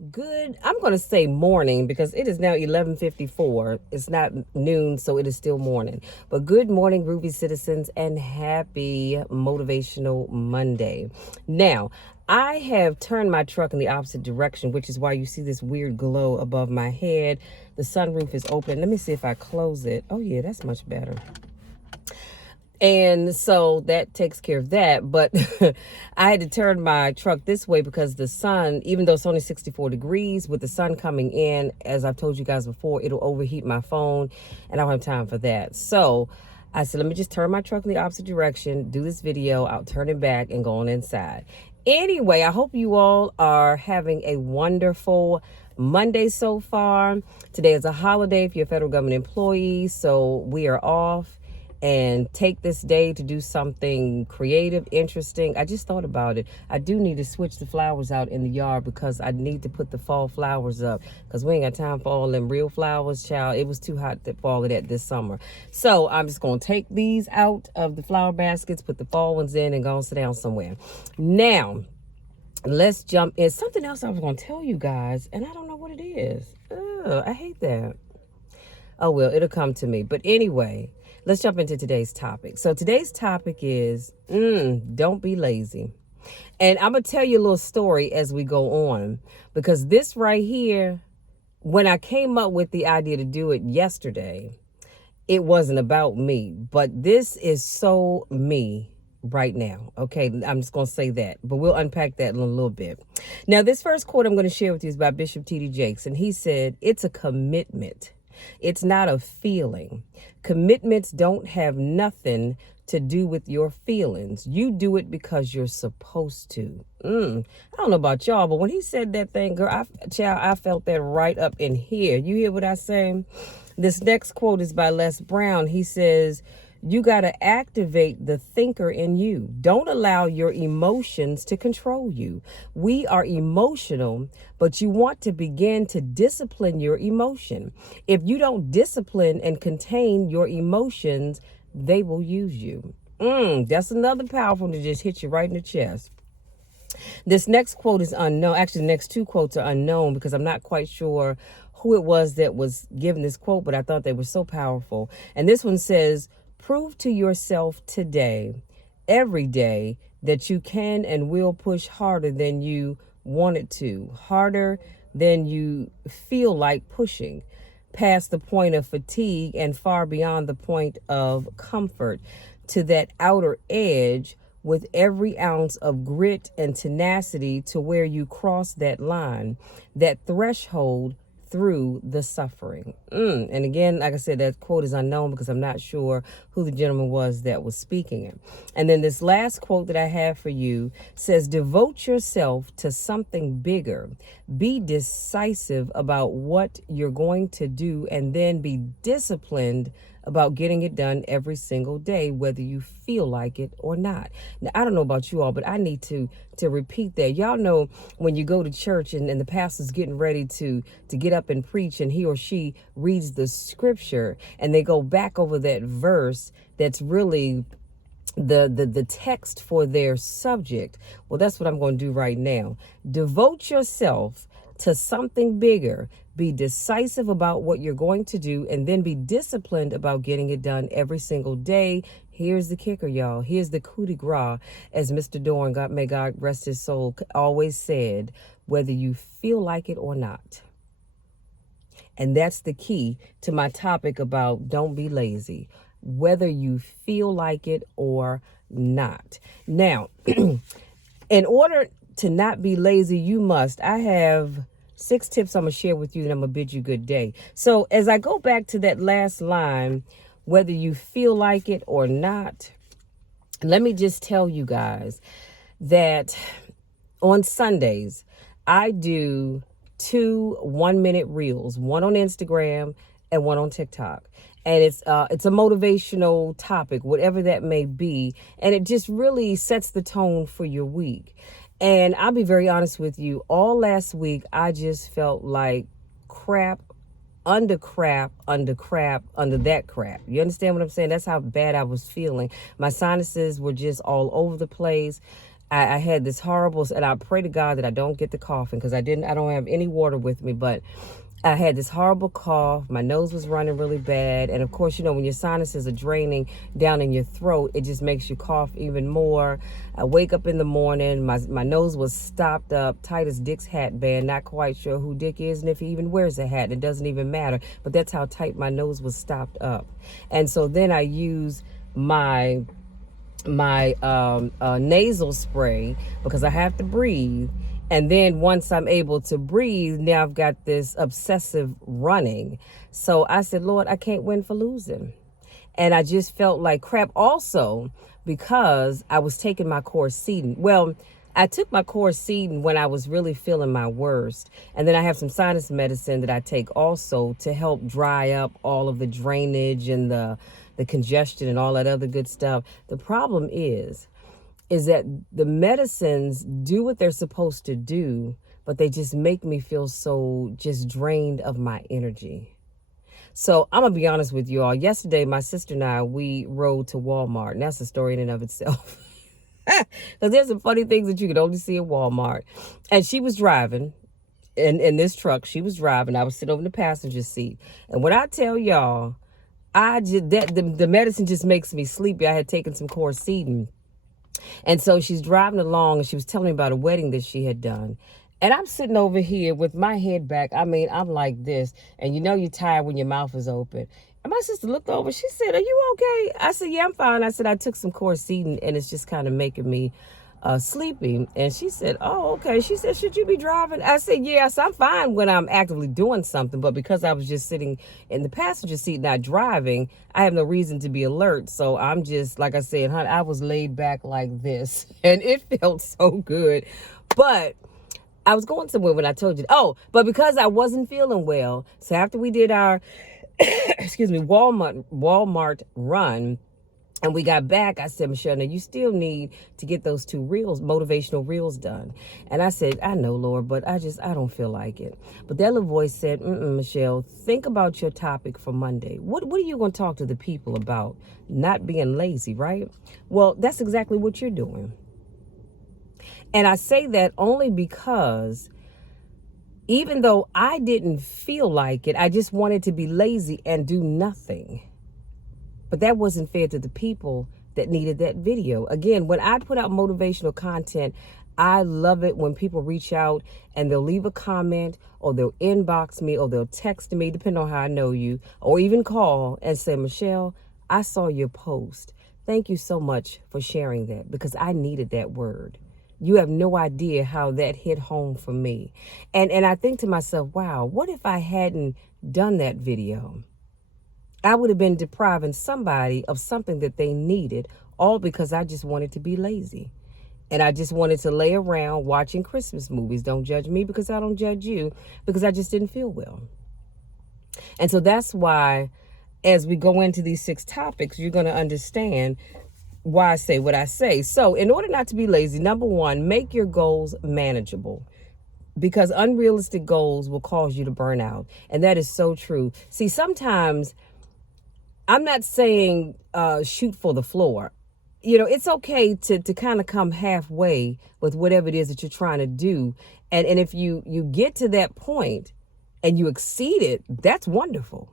I'm going to say morning because it is now 11:54. It's not noon, so it is still morning. But good morning, Groovy citizens, and happy Motivational Monday. Now, I have turned my truck in the opposite direction, which is why you see this weird glow above my head. The sunroof is open. Let me see if I close it. Oh, yeah, that's much better. And so that takes care of that. But I had to turn my truck this way because the sun, even though it's only 64 degrees, with the sun coming in, as I've told you guys before, it'll overheat my phone, and I don't have time for that. So I said, let me just turn my truck in the opposite direction, do this video, I'll turn it back and go on inside. Anyway, I hope you all are having a wonderful Monday so far. Today is a holiday if you're a federal government employee, so we are off and take this day to do something creative, interesting. I just thought about it. I do need to switch the flowers out in the yard because I need to put the fall flowers up because we ain't got time for all them real flowers, child. It was too hot for all of that this summer. So I'm just going to take these out of the flower baskets, put the fall ones in, and go and sit down somewhere. Now, let's jump in. Something else I was going to tell you guys, and I don't know what it is. Ugh, I hate that. Oh, well, it'll come to me. But anyway, let's jump into today's topic. So today's topic is, don't be lazy. And I'm going to tell you a little story as we go on, because this right here, when I came up with the idea to do it yesterday, it wasn't about me, but this is so me right now. Okay, I'm just going to say that, but we'll unpack that in a little bit. Now, this first quote I'm going to share with you is by Bishop T.D. Jakes, and he said, it's a commitment. It's not a feeling. Commitments don't have nothing to do with your feelings. You do it because you're supposed to. I don't know about y'all, but when he said that thing, girl, I felt that right up in here. You hear what I say? This next quote is by Les Brown. He says, you got to activate the thinker in you. Don't allow your emotions to control you. We are emotional, but you want to begin to discipline your emotion. If you don't discipline and contain your emotions, they will use you. That's another powerful to just hit you right in the chest. This next quote is unknown. Actually, the next two quotes are unknown because I'm not quite sure who it was that was giving this quote, but I thought they were so powerful. And this one says, prove to yourself today, every day, that you can and will push harder than you wanted to, harder than you feel like pushing, past the point of fatigue and far beyond the point of comfort, to that outer edge with every ounce of grit and tenacity to where you cross that line, that threshold through the suffering. And again, like I said, that quote is unknown because I'm not sure who the gentleman was that was speaking it. And then this last quote that I have for you says, devote yourself to something bigger. Be decisive about what you're going to do, and then be disciplined about getting it done every single day, whether you feel like it or not. Now, I don't know about you all, but I need to repeat that. Y'all know when you go to church and the pastor's getting ready to get up and preach, and he or she reads the scripture and they go back over that verse that's really the text for their subject. Well, that's what I'm going to do right now. Devote yourself to something bigger. Be decisive about what you're going to do, and then be disciplined about getting it done every single day. Here's the kicker, y'all. Here's the coup de grace, as Mr. Dorn, God may God rest his soul, always said, whether you feel like it or not. And that's the key to my topic about don't be lazy, whether you feel like it or not. Now, in order to not be lazy, you must. I have 6 tips I'm going to share with you, and I'm going to bid you good day. So as I go back to that last line, whether you feel like it or not, let me just tell you guys that on Sundays, I do 2 1-minute reels, one on Instagram and one on TikTok. And it's a motivational topic, whatever that may be. And it just really sets the tone for your week. And I'll be very honest with you, all last week, I just felt like crap, under that crap. You understand what I'm saying? That's how bad I was feeling. My sinuses were just all over the place. I had this horrible, and I pray to God that I don't get the coughing because I don't have any water with me, but I had this horrible cough. My nose was running really bad. And of course, when your sinuses are draining down in your throat, it just makes you cough even more. I wake up in the morning, my nose was stopped up, tight as Dick's hat band. Not quite sure who Dick is and if he even wears a hat. It doesn't even matter. But that's how tight my nose was stopped up. And so then I use my nasal spray because I have to breathe. And then once I'm able to breathe, now I've got this obsessive running. So I said, Lord, I can't win for losing. And I just felt like crap also because I was taking my Coricidin. Well, I took my Coricidin when I was really feeling my worst. And then I have some sinus medicine that I take also to help dry up all of the drainage and the congestion and all that other good stuff. The problem is that the medicines do what they're supposed to do, but they just make me feel so just drained of my energy. So I'm going to be honest with you all. Yesterday, my sister and I, we rode to Walmart. And that's a story in and of itself. Because there's some funny things that you could only see at Walmart. And she was driving in this truck. She was driving. I was sitting over in the passenger seat. And when I tell y'all, the medicine just makes me sleepy. I had taken some Coricidin. And so she's driving along and she was telling me about a wedding that she had done. And I'm sitting over here with my head back. I mean, I'm like this. And you're tired when your mouth is open. And my sister looked over. She said, are you okay? I said, yeah, I'm fine. I said, I took some Coricidin and it's just kind of making me sleepy. And she said, oh, okay. She said, should you be driving? I said, yes, I'm fine when I'm actively doing something. But because I was just sitting in the passenger seat, not driving, I have no reason to be alert. So I'm just, like I said, honey, I was laid back like this and it felt so good. But I was going somewhere when I told you. Oh, but because I wasn't feeling well. So after we did our, Walmart run, and we got back, I said, Michelle, now you still need to get those 2 reels, motivational reels done. And I said, I know, Lord, but I don't feel like it. But that little voice said, Michelle, think about your topic for Monday. What are you going to talk to the people about? Not being lazy, right? Well, that's exactly what you're doing. And I say that only because even though I didn't feel like it, I just wanted to be lazy and do nothing. But that wasn't fair to the people that needed that video. Again, when I put out motivational content, I love it when people reach out and they'll leave a comment or they'll inbox me or they'll text me, depending on how I know you, or even call and say, Michelle, I saw your post. Thank you so much for sharing that because I needed that word. You have no idea how that hit home for me. And I think to myself, wow, what if I hadn't done that video? I would have been depriving somebody of something that they needed, all because I just wanted to be lazy. And I just wanted to lay around watching Christmas movies. Don't judge me because I don't judge you, because I just didn't feel well. And so that's why, as we go into these 6 topics, you're going to understand why I say what I say. So in order not to be lazy, number 1, make your goals manageable. Because unrealistic goals will cause you to burn out. And that is so true. See, sometimes I'm not saying shoot for the floor. It's okay to kind of come halfway with whatever it is that you're trying to do. And if you get to that point and you exceed it, that's wonderful.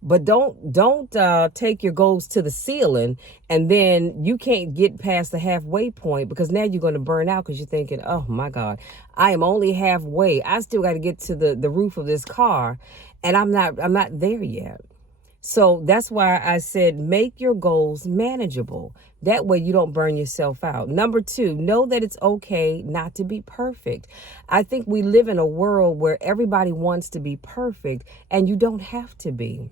But don't take your goals to the ceiling and then you can't get past the halfway point, because now you're going to burn out because you're thinking, oh my God, I am only halfway. I still got to get to the roof of this car and I'm not there yet. So that's why I said make your goals manageable. That way you don't burn yourself out. Number 2, know that it's okay not to be perfect. I think we live in a world where everybody wants to be perfect and you don't have to be.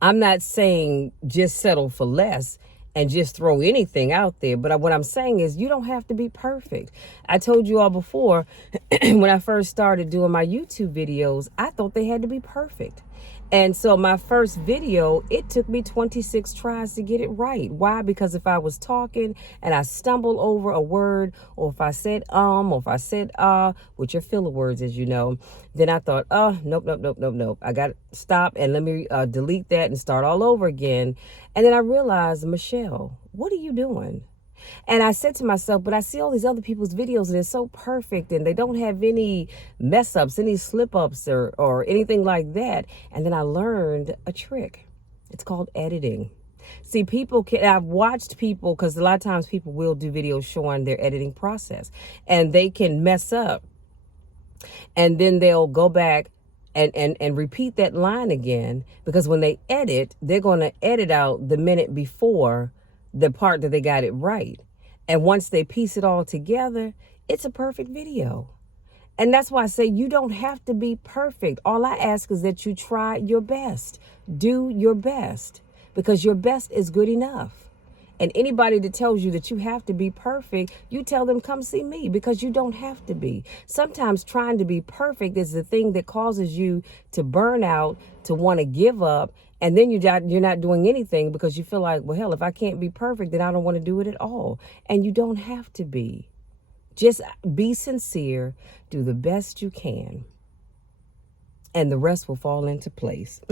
I'm not saying just settle for less and just throw anything out there. But what I'm saying is you don't have to be perfect. I told you all before, when I first started doing my YouTube videos, I thought they had to be perfect. And so my first video, it took me 26 tries to get it right. Why? Because if I was talking and I stumbled over a word, or if I said or if I said which are filler words, as you know, then I thought, oh, nope. I got to stop and let me delete that and start all over again. And then I realized, Michelle, what are you doing? And I said to myself, but I see all these other people's videos and they're so perfect and they don't have any mess ups, any slip ups or anything like that. And then I learned a trick. It's called editing. See, I've watched people, because a lot of times people will do videos showing their editing process and they can mess up and then they'll go back and repeat that line again, because when they edit, they're going to edit out the minute before the part that they got it right. And once they piece it all together, it's a perfect video. And that's why I say you don't have to be perfect. All I ask is that you try your best. Do your best, because your best is good enough. And anybody that tells you that you have to be perfect, you tell them, come see me, because you don't have to be. Sometimes trying to be perfect is the thing that causes you to burn out, to want to give up. And then you're not doing anything because you feel like, well, hell, if I can't be perfect, then I don't want to do it at all. And you don't have to be. Just be sincere, do the best you can, and the rest will fall into place.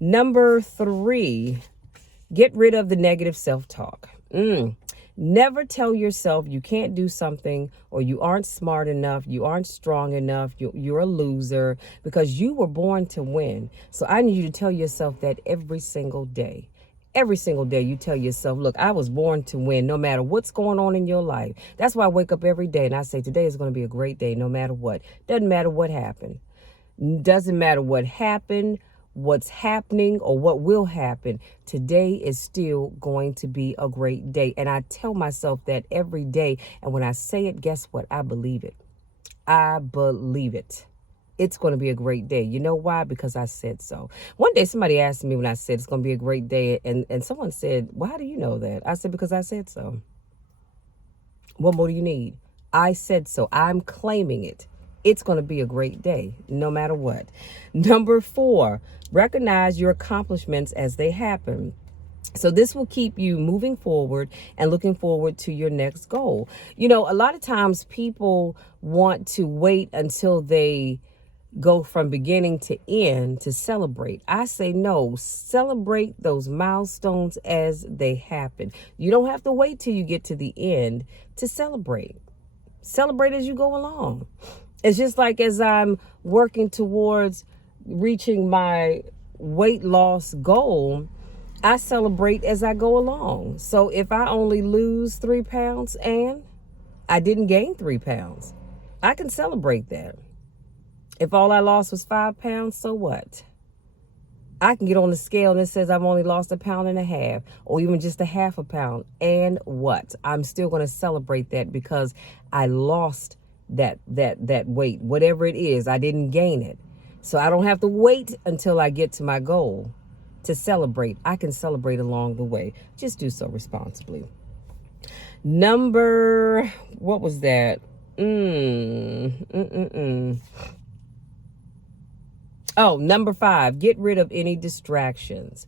Number 3, get rid of the negative self-talk. Never tell yourself you can't do something, or you aren't smart enough, you aren't strong enough, you're a loser, because you were born to win. So I need you to tell yourself that every single day. Every single day you tell yourself, look, I was born to win no matter what's going on in your life. That's why I wake up every day and I say, today is going to be a great day no matter what. Doesn't matter what happened. Doesn't matter what happened, what's happening, or what will happen. Today is still going to be a great day. And I tell myself that every day. And when I say it, guess what? I believe it. I believe it. It's going to be a great day. You know why? Because I said so. One day somebody asked me when I said it's going to be a great day, and someone said, well, how do you know that? I said, because I said so. What more do you need? I said so. I'm claiming it. It's going to be a great day, no matter what. Number 4, recognize your accomplishments as they happen. So this will keep you moving forward and looking forward to your next goal. You know, a lot of times people want to wait until they go from beginning to end to celebrate. I say no, celebrate those milestones as they happen. You don't have to wait till you get to the end to celebrate. Celebrate as you go along. It's just like as I'm working towards reaching my weight loss goal, I celebrate as I go along. So if I only lose 3 pounds and I didn't gain 3 pounds, I can celebrate that. If all I lost was 5 pounds, so what? I can get on the scale and it says I've only lost 1.5 pounds, or even just 0.5 pound. And what? I'm still going to celebrate that because I lost that weight, whatever it is. I didn't gain it. So I don't have to wait until I get to my goal to celebrate. I can celebrate along the way. Just do so responsibly. What was that? Oh, number 5, get rid of any distractions.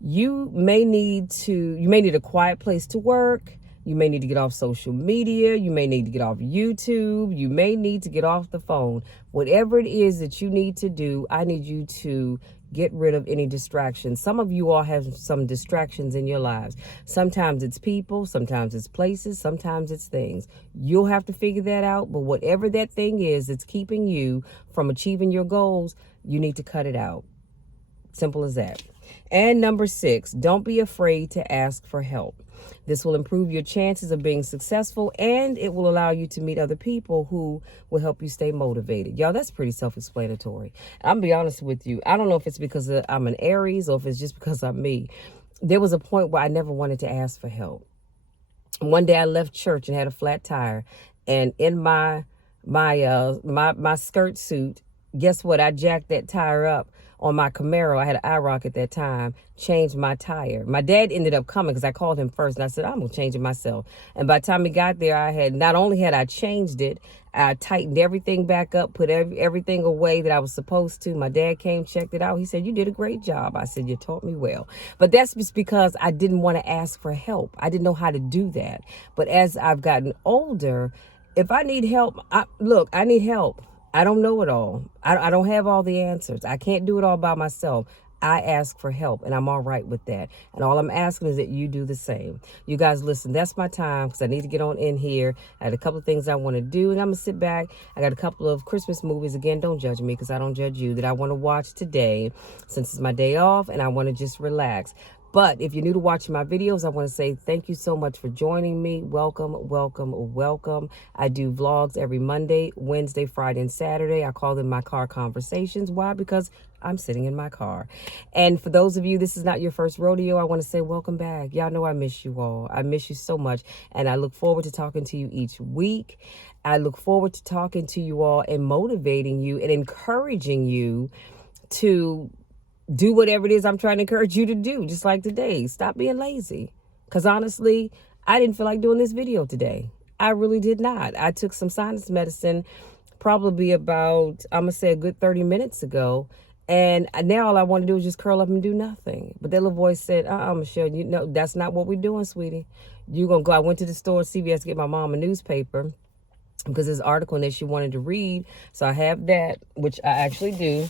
You may need a quiet place to work. You may need to get off social media. You may need to get off YouTube. You may need to get off the phone. Whatever it is that you need to do, I need you to get rid of any distractions. Some of you all have some distractions in your lives. Sometimes it's people, sometimes it's places, sometimes it's things. You'll have to figure that out. But whatever that thing is that's keeping you from achieving your goals, you need to cut it out. Simple as that. And number 6, don't be afraid to ask for help. This will improve your chances of being successful, and it will allow you to meet other people who will help you stay motivated. Y'all, that's pretty self-explanatory. I'm gonna be honest with you. I don't know if it's because I'm an Aries or if it's just because I'm me. There was a point where I never wanted to ask for help. One day I left church and had a flat tire, and in my skirt suit, guess what? I jacked that tire up on my Camaro. I had an IROC at that time, changed my tire. My dad ended up coming because I called him first and I said, I'm going to change it myself. And by the time he got there, not only had I changed it, I tightened everything back up, put everything away that I was supposed to. My dad came, checked it out. He said, you did a great job. I said, you taught me well. But that's just because I didn't want to ask for help. I didn't know how to do that. But as I've gotten older, if I need help, I need help. I don't know it all. I don't have all the answers. I can't do it all by myself. I ask for help, and I'm all right with that. And all I'm asking is that you do the same. You guys, listen, that's my time because I need to get on in here. I had a couple of things I want to do, and I'm going to sit back. I got a couple of Christmas movies. Again, don't judge me because I don't judge you, that I want to watch today since it's my day off, and I want to just relax. But if you're new to watching my videos, I want to say thank you so much for joining me. Welcome, welcome, welcome. I do vlogs every Monday, Wednesday, Friday, and Saturday. I call them my car conversations. Why? Because I'm sitting in my car. And for those of you, this is not your first rodeo, I want to say welcome back. Y'all know I miss you all. I miss you so much. And I look forward to talking to you each week. I look forward to talking to you all and motivating you and encouraging you to do whatever it is I'm trying to encourage you to do, just like today. Stop being lazy. Because honestly, I didn't feel like doing this video today. I really did not. I took some sinus medicine probably about, I'm going to say a good 30 minutes ago. And now all I want to do is just curl up and do nothing. But that little voice said, Michelle, you know, that's not what we're doing, sweetie. You're going to go. I went to the store, CVS, to get my mom a newspaper because there's an article in there she wanted to read. So I have that, which I actually do.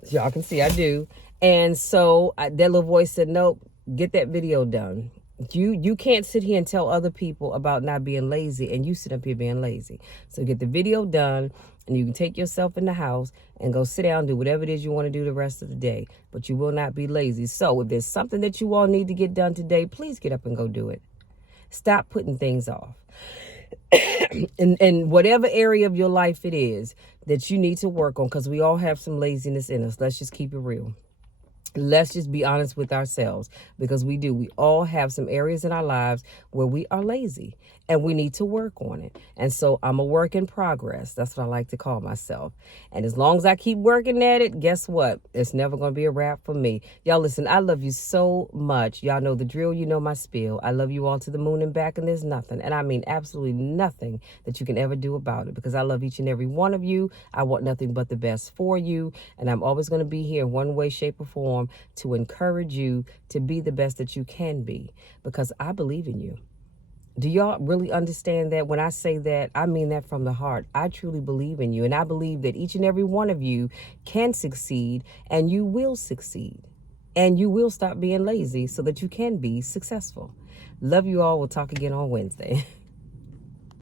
As y'all can see, I do. And so that little voice said, nope, get that video done. You can't sit here and tell other people about not being lazy and you sit up here being lazy. So get the video done and you can take yourself in the house and go sit down and do whatever it is you want to do the rest of the day. But you will not be lazy. So if there's something that you all need to get done today, please get up and go do it. Stop putting things off. in whatever area of your life it is that you need to work on, because we all have some laziness in us. Let's just keep it real. Let's just be honest with ourselves, because we do. We all have some areas in our lives where we are lazy and we need to work on it. And so I'm a work in progress. That's what I like to call myself. And as long as I keep working at it, guess what? It's never going to be a wrap for me. Y'all listen, I love you so much. Y'all know the drill. You know my spiel. I love you all to the moon and back, and there's nothing, and I mean absolutely nothing, that you can ever do about it, because I love each and every one of you. I want nothing but the best for you. And I'm always going to be here in one way, shape, or form to encourage you to be the best that you can be, because I believe in you. Do y'all really understand that? When I say that, I mean that from the heart. I truly believe in you, and I believe that each and every one of you can succeed, and you will succeed, and you will stop being lazy so that you can be successful. Love you all. We'll talk again on Wednesday.